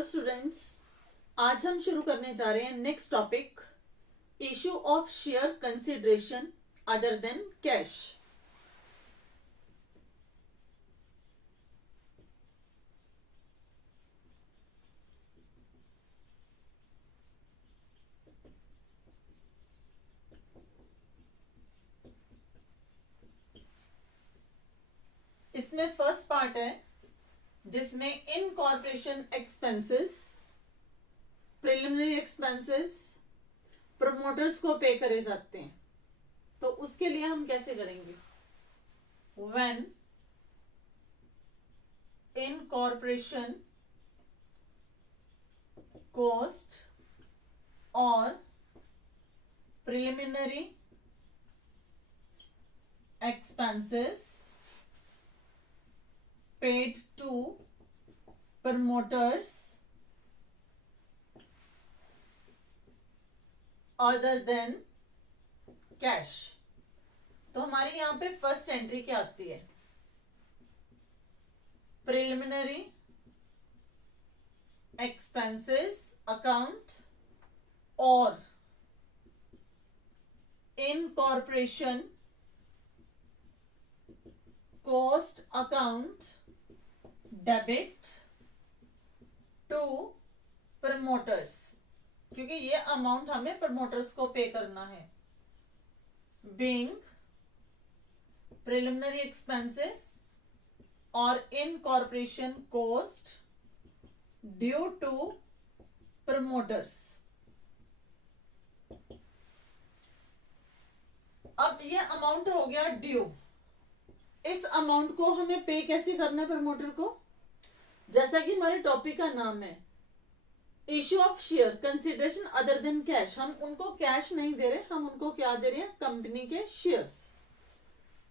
Hello students, आज हम शुरू करने जा रहे हैं next topic, issue of share consideration other than cash. इसमें फर्स्ट पार्ट है जिसमें incorporation expenses, preliminary expenses promoters को पे करे जाते हैं। तो उसके लिए हम कैसे करेंगे? व्हेन इनकॉर्पोरेशन कॉस्ट और preliminary expenses paid to promoters other than cash। तो हमारे यहां पे फर्स्ट एंट्री क्या आती है? प्रिलिमिनरी एक्सपेंसेस अकाउंट और incorporation cost account debit to promoters, क्योंकि ये अमाउंट हमें प्रमोटर्स को पे करना है। बीइंग प्रिलिमिनरी एक्सपेंसेस और incorporation cost due to promoters. अब ये अमाउंट हो गया ड्यू। इस अमाउंट को हमें पे कैसे करना है प्रमोटर को? जैसा कि हमारे टॉपिक का नाम है issue of share consideration other than cash. हम उनको कैश नहीं दे रहे, हम उनको क्या दे रहे हैं? कंपनी के शेयर्स।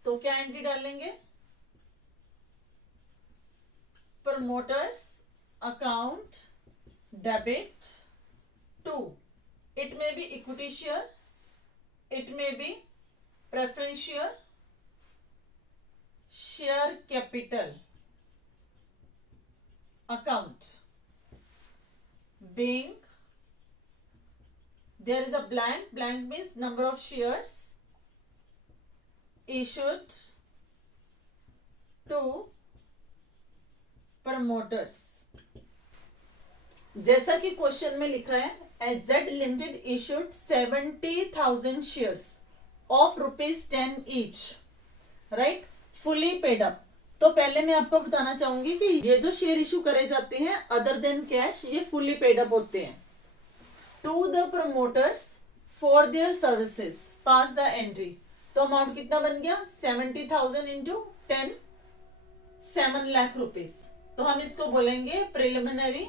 तो क्या एंट्री डालेंगे? Promoters account debit to, it may be equity share, it may be preference share, share capital account, being there is a blank means number of shares issued to promoters। जैसा कि question में लिखा है, HZ Limited issued 70,000 shares of ₹10 each, right, fully paid up. तो पहले मैं आपको बताना चाहूंगी कि ये जो शेयर इशू करे जाते हैं अदर देन कैश, ये फुली पेड अप होते हैं to the promoters for their services. Pass the entry. तो अमाउंट कितना बन गया? 70,000 इंटू 10, 7 लाख रुपीज। तो हम इसको बोलेंगे preliminary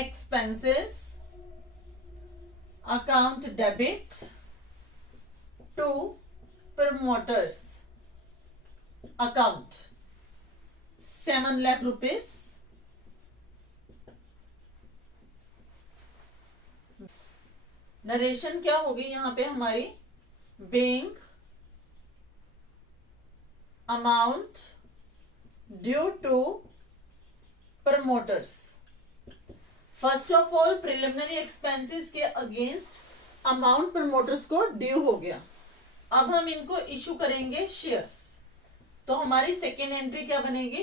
expenses account debit to promoters account 7 lakh rupees. Narration क्या होगी यहां पे हमारी? Being amount due to promoters. First of all preliminary expenses के अगेंस्ट अमाउंट प्रमोटर्स को ड्यू हो गया। अब हम इनको इशू करेंगे शेयर्स। तो हमारी सेकेंड एंट्री क्या बनेगी?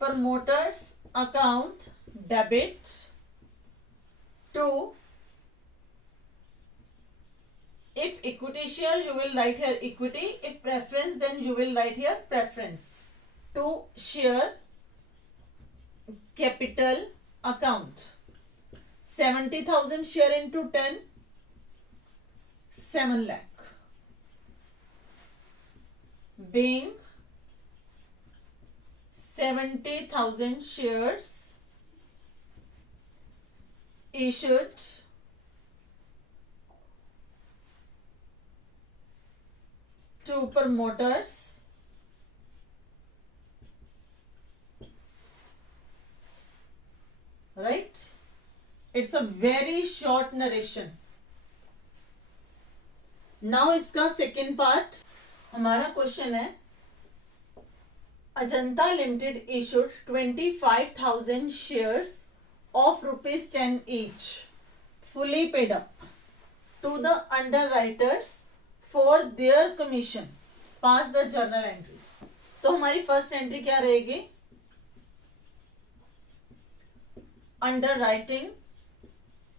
Promoters account debit to, if equity share you will write here equity, if preference then you will write here preference, to share capital account 70,000 share into 10, 7 lakh, being 70,000 shares issued to promoters right। It's a very short narration. Now इसका second part, हमारा question है Ajanta Limited issued 25,000 shares of rupees 10 each, fully paid up, to the underwriters for their commission. Pass the journal entries. तो हमारी first entry क्या रहेगी? Underwriting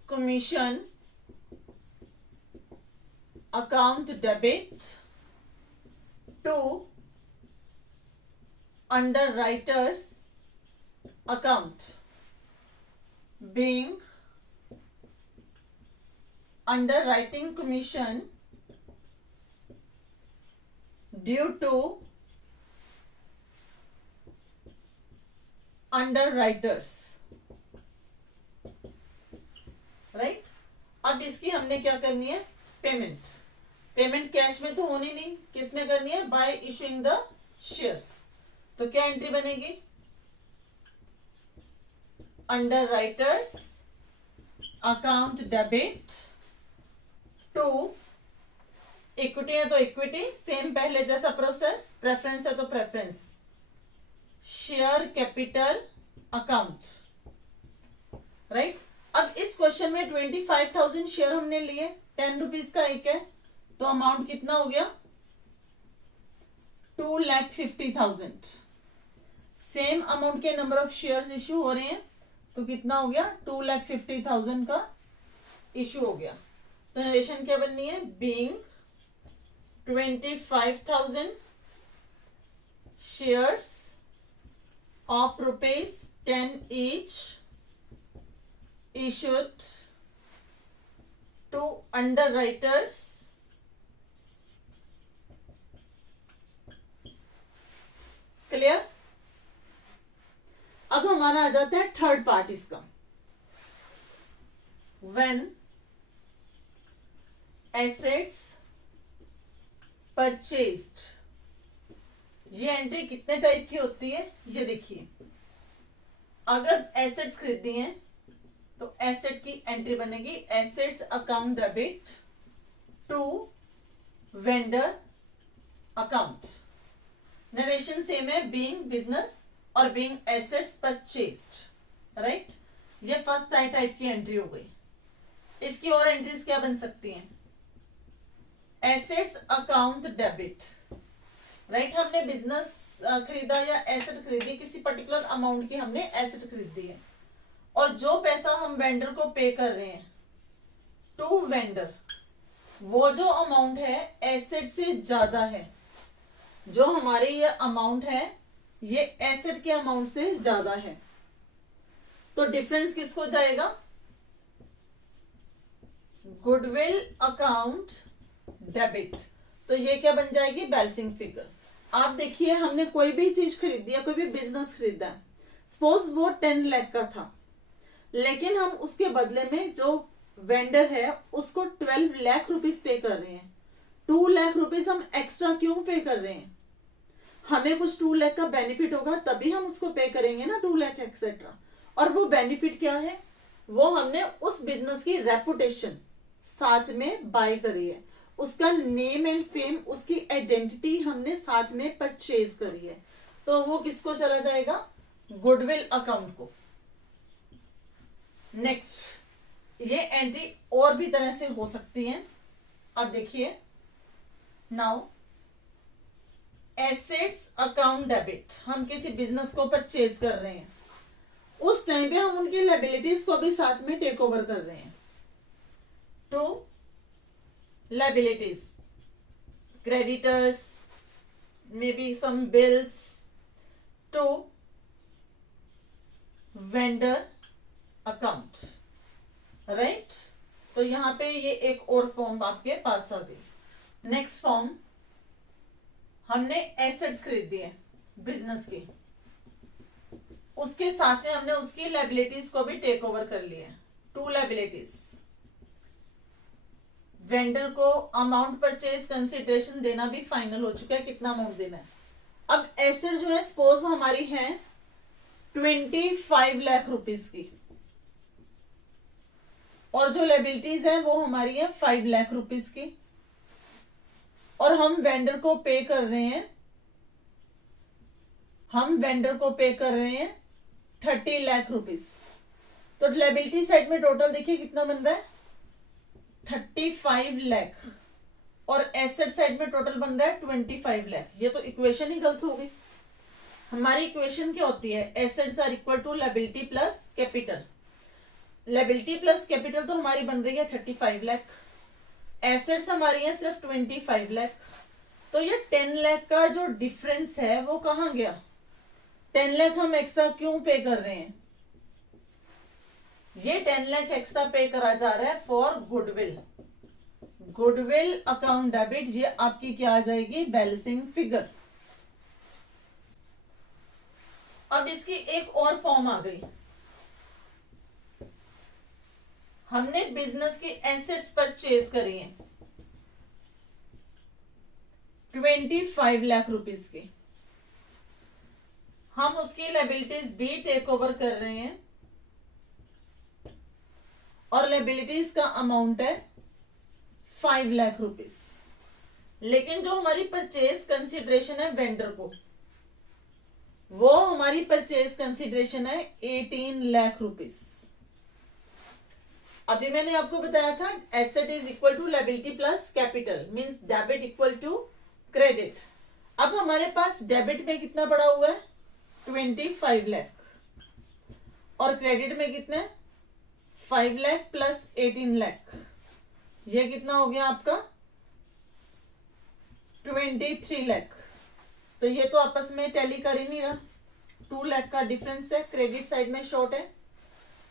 commission account debit to underwriters account, being underwriting commission due to underwriters, right? अब इसकी हमने क्या करनी है? पेमेंट कैश में तो होनी नहीं, किस में करनी है? By issuing the shares. तो क्या एंट्री बनेगी? Underwriters account debit to, equity है तो इक्विटी, सेम पहले जैसा प्रोसेस, प्रेफरेंस है तो preference, share capital account, right? अब इस क्वेश्चन में 25,000 शेयर हमने लिए, 10 रुपीज का एक है, तो अमाउंट कितना हो गया? 2,50,000। सेम अमाउंट के नंबर ऑफ शेयर्स इश्यू हो रहे हैं, तो कितना हो गया? 2,50,000 का इश्यू हो गया। तो नरेशन क्या बननी है? Being 25,000 shares of rupees 10 each issued to underwriters clear? अब हमारा आ जाता है थर्ड पार्ट इसका। व्हेन एसेट्स परचेज्ड, ये एंट्री कितने टाइप की होती है ये देखिए। अगर एसेट्स खरीदी हैं तो एसेट की एंट्री बनेगी assets account debit to vendor account. Narration same है, बीइंग बिजनेस और बीइंग एसेट्स परचेज्ड, राइट? ये फर्स्ट टाइप की एंट्री हो गई। इसकी और एंट्रीज क्या बन सकती हैं? Assets account debit, right? हमने बिजनेस खरीदा या एसेट खरीदी, किसी पर्टिकुलर अमाउंट की हमने एसेट खरीदी है, और जो पैसा हम वेंडर को पे कर रहे हैं टू वेंडर, वो जो अमाउंट है एसेट से ज्यादा है। जो हमारे ये अमाउंट है ये एसेट के अमाउंट से ज्यादा है, तो डिफरेंस किसको जाएगा? Goodwill account debit. तो ये क्या बन जाएगी? Balancing figure. आप देखिए, हमने कोई भी चीज खरीदी है, कोई भी बिजनेस खरीदा है, सपोज वो 10 लाख का था, लेकिन हम उसके बदले में जो वेंडर है उसको 12 लाख रुपीज पे कर रहे हैं। 2 लाख रुपीज हम एक्स्ट्रा क्यों पे कर रहे हैं? हमें कुछ 2 लाख का बेनिफिट होगा तभी हम उसको पे करेंगे ना, 2 लाख एक्सेट्रा। और वो बेनिफिट क्या है? वो हमने उस बिजनेस की रेपुटेशन साथ में बाय करी है, उसका नेम एंड फेम, उसकी आइडेंटिटी हमने साथ में परचेज करी है, तो वो किसको चला जाएगा? गुडविल अकाउंट को। नेक्स्ट, ये एंट्री और भी तरह से हो सकती है। अब देखिए, नाउ एसेट्स अकाउंट डेबिट, हम किसी बिजनेस को परचेज कर रहे हैं, उस टाइम पे हम उनकी लायबिलिटीज को भी साथ में टेक ओवर कर रहे हैं। To liabilities, creditors, may be some bills, to vendor account, right? तो यहां पे ये एक और फॉर्म आपके पास आ गई। नेक्स्ट फॉर्म, हमने एसेट्स खरीदी है बिजनेस की, उसके साथ में हमने उसकी लायबिलिटीज को भी टेक ओवर कर लिया है। 2 लायबिलिटीज, वेंडर को अमाउंट परचेज कंसिडरेशन देना भी फाइनल हो चुका है, कितना अमाउंट देना है। अब एसेट जो है सपोज हमारी है 25 लाख रुपीस की, और जो लायबिलिटीज है वो हमारी है 5 लाख रुपीस की, और हम वेंडर को पे कर रहे हैं हम वेंडर को पे कर रहे हैं 30 लाख रुपीस। तो लायबिलिटी साइड में टोटल देखिए कितना बन रहा है 35 लाख, और एसेट साइड में टोटल बन रहा है 25 लाख। ये तो इक्वेशन ही गलत हो गई। हमारी इक्वेशन क्या होती है, assets are equal to liability plus capital. Liability plus capital तो हमारी बन रही है 35 लाख, एसेट्स हमारी है सिर्फ 25 लाख। तो ये 10 लाख का जो डिफरेंस है वो कहां गया, 10 लाख हम एक्स्ट्रा क्यों पे कर रहे हैं, ये 10 लाख एक्स्ट्रा पे करा जा रहा है for goodwill. Goodwill account debit, ये आपकी क्या आ जाएगी, बैलेंसिंग फिगर। अब इसकी एक और फॉर्म आ गई, हमने बिजनेस की एसेट्स परचेज करी है 25 लाख रुपीस की, हम उसकी लायबिलिटीज भी टेक ओवर कर रहे हैं और लायबिलिटीज का अमाउंट है 5 लाख रुपीस। लेकिन जो हमारी परचेज कंसिडरेशन है वेंडर को, वो हमारी परचेज कंसिडरेशन है 18 लाख रुपीस। अभी मैंने आपको बताया था asset is equal to liability plus capital, means debit equal to credit. अब हमारे पास डेबिट में कितना पड़ा हुआ है 25 लाख, और क्रेडिट में कितने 5 लाख प्लस 18 लाख, ये कितना हो गया आपका 23 लाख। तो ये तो आपस में टैली कर ही नहीं रहा, 2 लाख का डिफरेंस है, क्रेडिट साइड में शॉर्ट है।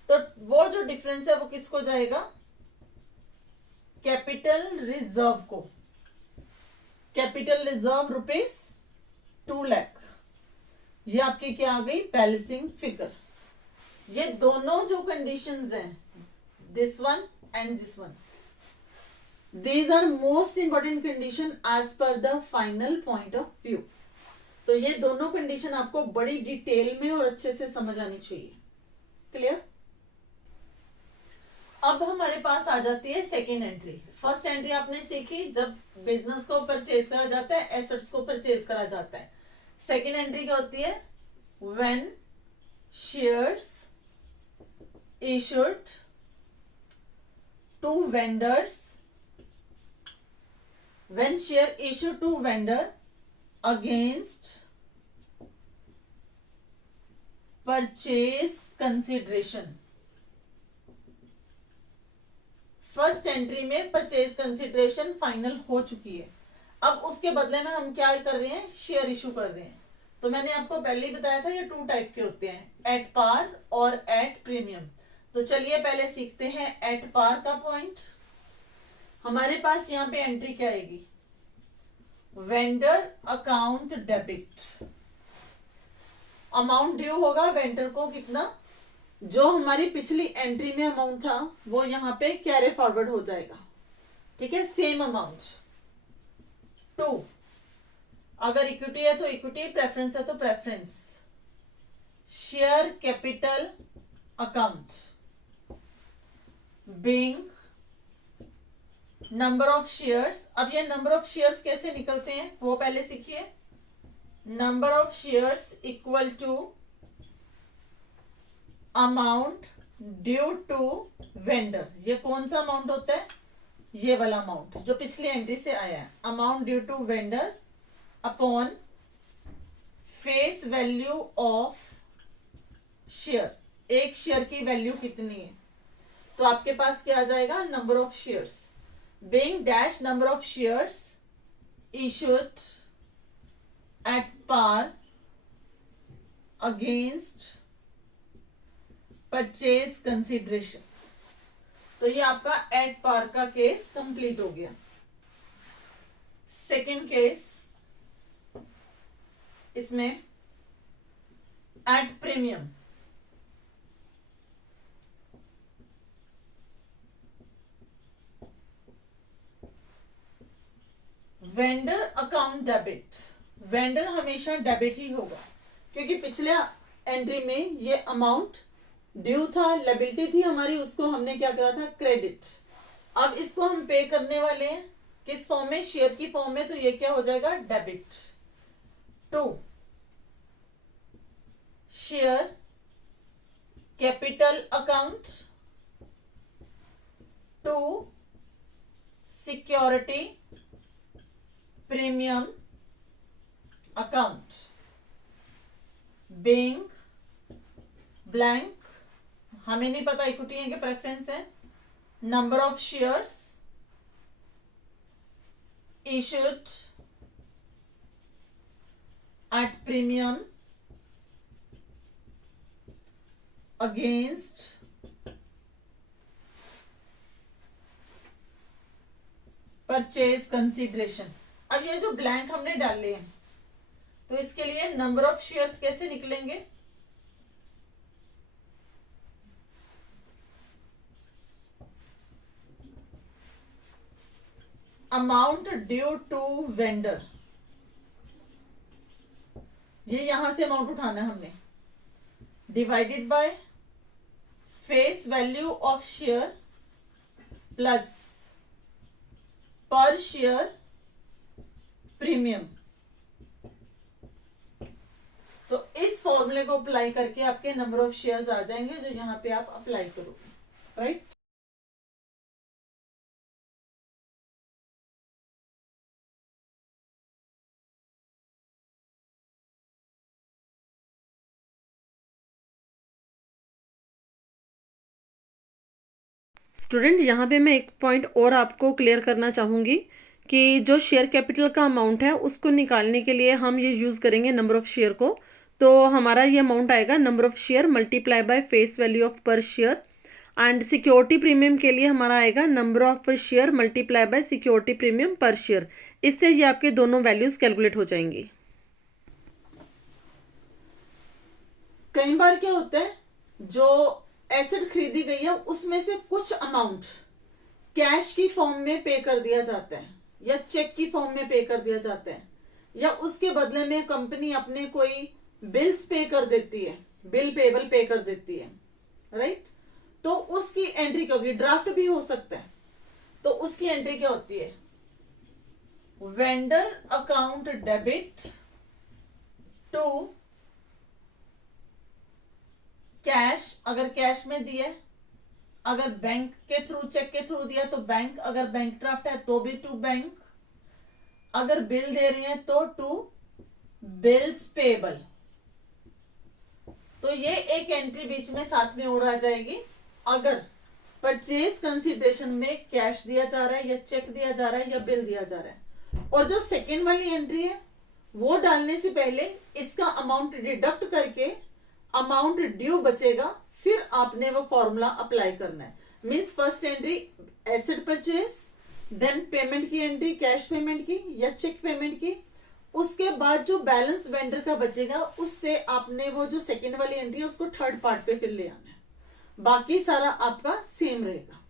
तो वो जो डिफरेंस है वो किसको जाएगा, कैपिटल रिजर्व को। कैपिटल रिजर्व रुपीस 2 लाख, ये आपकी क्या आ गई, बैलेंसिंग फिगर। ये दोनों जो कंडीशंस हैं, this one and this one, these are most important condition as per the final point of view. तो ये दोनों कंडीशन आपको बड़ी डिटेल में और अच्छे से समझ आनी चाहिए। क्लियर। अब हमारे पास आ जाती है सेकेंड एंट्री। फर्स्ट एंट्री आपने सीखी जब बिजनेस को परचेज करा जाता है, एसेट्स को परचेज करा जाता है। सेकेंड एंट्री क्या होती है, when shares issued to vendors, when share issue to vendor against purchase consideration. First entry में परचेज कंसिडरेशन फाइनल हो चुकी है, अब उसके बदले में हम क्या कर रहे हैं, शेयर इशू कर रहे हैं। तो मैंने आपको पहले ही बताया था ये 2 टाइप के होते हैं, एट पार और एट प्रीमियम। तो चलिए पहले सीखते हैं एट पार का पॉइंट। हमारे पास यहाँ पे एंट्री क्या आएगी, vendor account debit. Amount due होगा वेंडर को कितना, जो हमारी पिछली एंट्री में अमाउंट था वो यहाँ पे कैरी फॉरवर्ड हो जाएगा, ठीक है, सेम अमाउंट। 2, अगर इक्विटी है तो इक्विटी, प्रेफरेंस है तो preference. Share capital account being number of shares. अब ये नंबर ऑफ शेयर्स कैसे निकलते हैं वो पहले सीखिए। Number of shares equal to amount due to vendor. ये कौन सा अमाउंट होता है, ये वाला अमाउंट जो पिछली एंट्री से आया है, amount due to vendor upon face value of share. एक शेयर की वैल्यू कितनी है, तो आपके पास क्या आ जाएगा, number of shares being dash number of shares issued at par against purchase consideration. तो ये आपका एट पार का केस कंप्लीट हो गया। सेकेंड केस, इसमें at premium. Vendor account debit. Vendor हमेशा डेबिट ही होगा, क्योंकि पिछले एंट्री में ये अमाउंट ड्यू था, लायबिलिटी थी हमारी, उसको हमने क्या करा था, क्रेडिट। अब इसको हम पे करने वाले हैं किस फॉर्म में, शेयर की फॉर्म में, तो ये क्या हो जाएगा, debit. 2, share capital account to security premium account being blank, हमें नहीं पता इक्विटी है कि प्रेफरेंस है, number of shares issued at premium against purchase consideration. अब ये जो ब्लैंक हमने डाले हैं तो इसके लिए नंबर ऑफ शेयर्स कैसे निकलेंगे, अमाउंट ड्यू टू वेंडर, ये यहां से अमाउंट उठाना है हमने, divided by face value of share plus पर शेयर प्रीमियम। तो इस फॉर्मूले को अप्लाई करके आपके नंबर ऑफ शेयर्स आ जाएंगे जो यहां पे आप अप्लाई करोगे, राइट। स्टूडेंट यहाँ पे मैं एक पॉइंट और आपको क्लियर करना चाहूँगी कि जो शेयर कैपिटल का अमाउंट है उसको निकालने के लिए हम ये यूज़ करेंगे नंबर ऑफ़ शेयर को। तो हमारा ये अमाउंट आएगा number of share multiply by face value of पर शेयर, एंड सिक्योरिटी प्रीमियम के लिए हमारा आएगा number of share multiply by security premium पर शेयर। इससे ये आपके दोनों वैल्यूज़ कैलकुलेट हो जाएंगी। कई बार क्या होता है, जो एसेट खरीदी गई है उसमें से कुछ अमाउंट कैश की फॉर्म में पे कर दिया जाता है या चेक की फॉर्म में पे कर दिया जाता है, या उसके बदले में कंपनी अपने कोई बिल्स पे कर देती है, बिल पेबल पे कर देती है, राइट। तो उसकी एंट्री क्या होगी, ड्राफ्ट भी हो सकता है, तो उसकी एंट्री क्या होती है, vendor account debit to cash, अगर कैश में दिया, अगर बैंक के थ्रू चेक के थ्रू दिया तो बैंक, अगर बैंक ड्राफ्ट है तो भी टू बैंक, अगर बिल दे रहे हैं तो टू बिल्स पेबल। तो ये एक एंट्री बीच में साथ में और आ जाएगी अगर परचेज कंसीडरेशन में कैश दिया जा रहा है या चेक दिया जा रहा है या बिल दिया जा रहा है। और जो सेकेंड वाली एंट्री है वो डालने से पहले इसका अमाउंट डिडक्ट करके अमाउंट ड्यू बचेगा, फिर आपने वो फॉर्मूला अप्लाई करना है। Means first entry asset purchase, then payment की एंट्री कैश पेमेंट की या चेक पेमेंट की, उसके बाद जो बैलेंस वेंडर का बचेगा उससे आपने वो जो सेकेंड वाली एंट्री है उसको थर्ड पार्ट पे फिर ले आना है। बाकी सारा आपका सेम रहेगा।